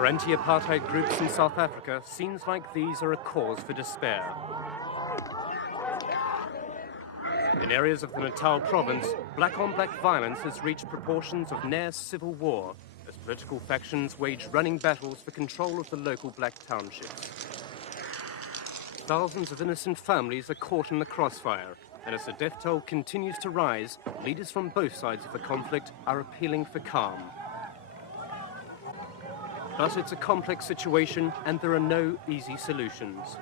For anti-apartheid groups in South Africa, scenes like these are a cause for despair. In areas of the Natal province, black-on-black violence has reached proportions of near civil war, as political factions wage running battles for control of the local black townships. Thousands of innocent families are caught in the crossfire, and as the death toll continues to rise, leaders from both sides of the conflict are appealing for calm. But it's a complex situation, and there are no easy solutions.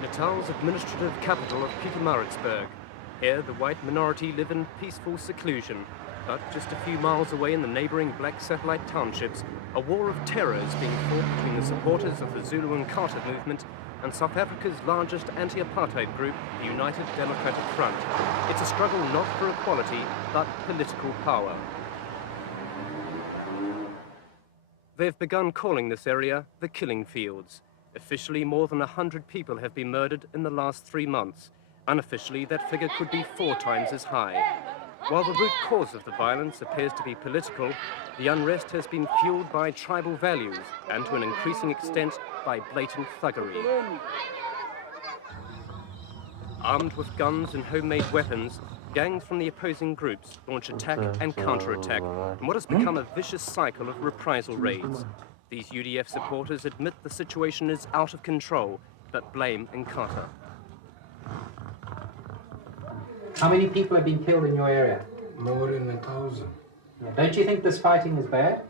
Natal's administrative capital of Pietermaritzburg. Here, the white minority live in peaceful seclusion. But just a few miles away in the neighboring black satellite townships, a war of terror is being fought between the supporters of the Zulu Inkatha Movement and South Africa's largest anti-apartheid group, the United Democratic Front. It's a struggle not for equality, but political power. They've begun calling this area the Killing Fields. Officially, more than 100 people have been murdered in the last 3 months. Unofficially, that figure could be 4 times as high. While the root cause of the violence appears to be political, the unrest has been fueled by tribal values and, to an increasing extent, by blatant thuggery. Armed with guns and homemade weapons, gangs from the opposing groups launch attack and counter-attack in what has become a vicious cycle of reprisal raids. These UDF supporters admit the situation is out of control, but blame Inkatha. How many people have been killed in your area? More than 1,000. Yeah. Don't you think this fighting is bad?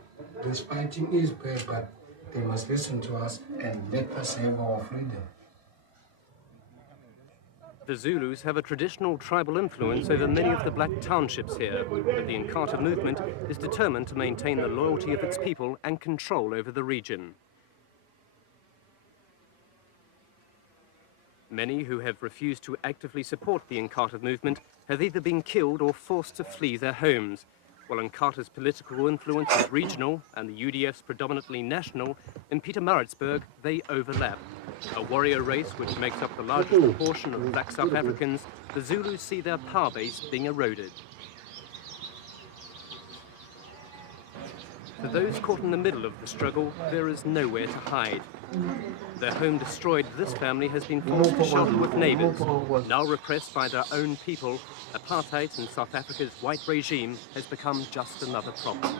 This fighting is bad, but they must listen to us and let us have our freedom. The Zulus have a traditional tribal influence over many of the black townships here, but the Inkatha movement is determined to maintain the loyalty of its people and control over the region. Many who have refused to actively support the Inkatha movement have either been killed or forced to flee their homes. While Inkatha's political influence is regional and the UDF's predominantly national, in Pietermaritzburg they overlap. A warrior race which makes up the largest proportion of black South Africans, the Zulus see their power base being eroded. For those caught in the middle of the struggle, there is nowhere to hide. Their home destroyed, this family has been forced to shelter with neighbours. Now repressed by their own people, apartheid in South Africa's white regime has become just another problem.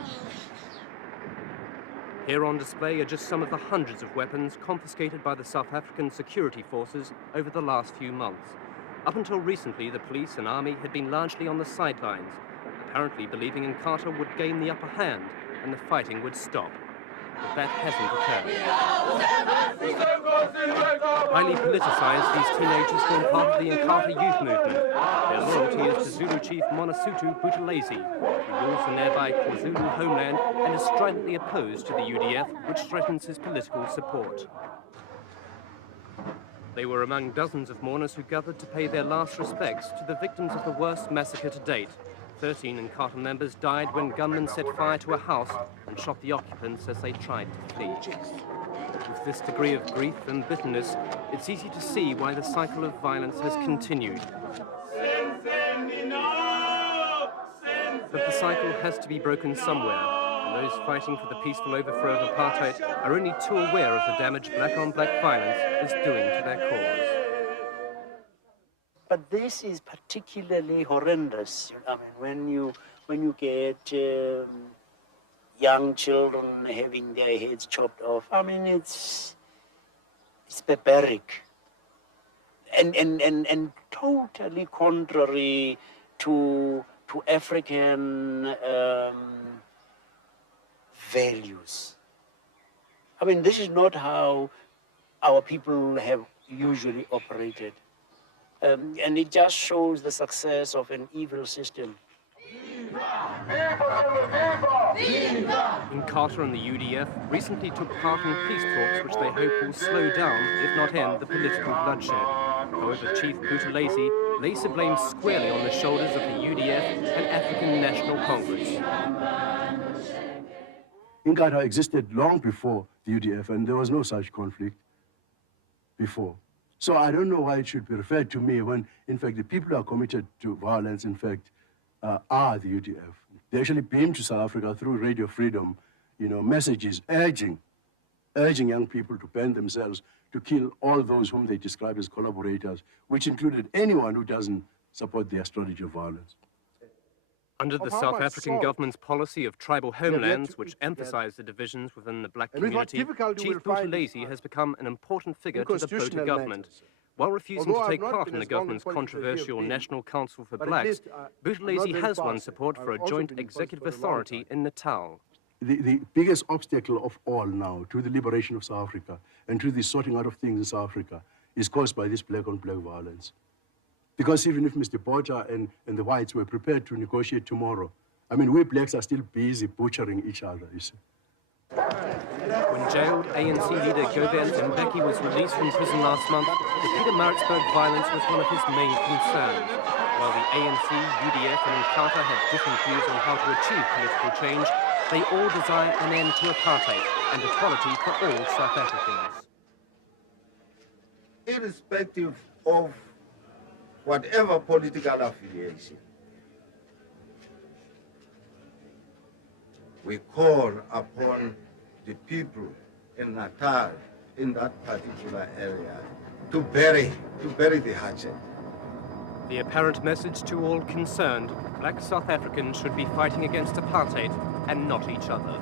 Here on display are just some of the hundreds of weapons confiscated by the South African security forces over the last few months. Up until recently, the police and army had been largely on the sidelines, apparently believing Inkatha would gain the upper hand and the fighting would stop. But that hasn't occurred. Highly politicized, these teenagers form part of the Inkatha Youth Movement. Their loyalty is to Zulu chief Monasutu Buthelezi, who rules the nearby KwaZulu homeland and is stridently opposed to the UDF, which threatens his political support. They were among dozens of mourners who gathered to pay their last respects to the victims of the worst massacre to date. 13 Inkatha members died when gunmen set fire to a house and shot the occupants as they tried to flee. With this degree of grief and bitterness, it's easy to see why the cycle of violence has continued. But the cycle has to be broken somewhere, and those fighting for the peaceful overthrow of apartheid are only too aware of the damage black-on-black violence is doing to their cause. But this is particularly horrendous. I mean, when you get young children having their heads chopped off, I mean, it's barbaric and totally contrary to African values. I mean, this is not how our people have usually operated. And it just shows the success of an evil system. Inkatha and the UDF recently took part in peace talks which they hope will slow down, if not end, the political bloodshed. However, Chief Buthelezi lays the blame squarely on the shoulders of the UDF and African National Congress. Inkatha existed long before the UDF, and there was no such conflict before. So I don't know why it should be referred to me when, in fact, the people who are committed to violence, in fact, are the UDF. They actually beamed to South Africa through Radio Freedom messages urging young people to band themselves to kill all those whom they describe as collaborators, which included anyone who doesn't support their strategy of violence. Under the South African government's policy of tribal homelands, which emphasise the divisions within the black community, Chief Buthelezi has become an important figure to the Botha government. While refusing to take part in the government's controversial National Council for Blacks, Buthelezi has won support for a joint executive authority in Natal. The biggest obstacle of all now to the liberation of South Africa and to the sorting out of things in South Africa is caused by this black-on-black violence. Because even if Mr. Botha and the whites were prepared to negotiate tomorrow, I mean, we blacks are still busy butchering each other, you see. When jailed ANC leader Govind Mbeki was released from prison last month, the Pietermaritzburg violence was one of his main concerns. While the ANC, UDF and Inkatha have different views on how to achieve political change, they all desire an end to apartheid and equality for all South Africans. Irrespective of whatever political affiliation, we call upon the people in Natal, in that particular area, to bury the hatchet. The apparent message to all concerned, black South Africans should be fighting against apartheid and not each other.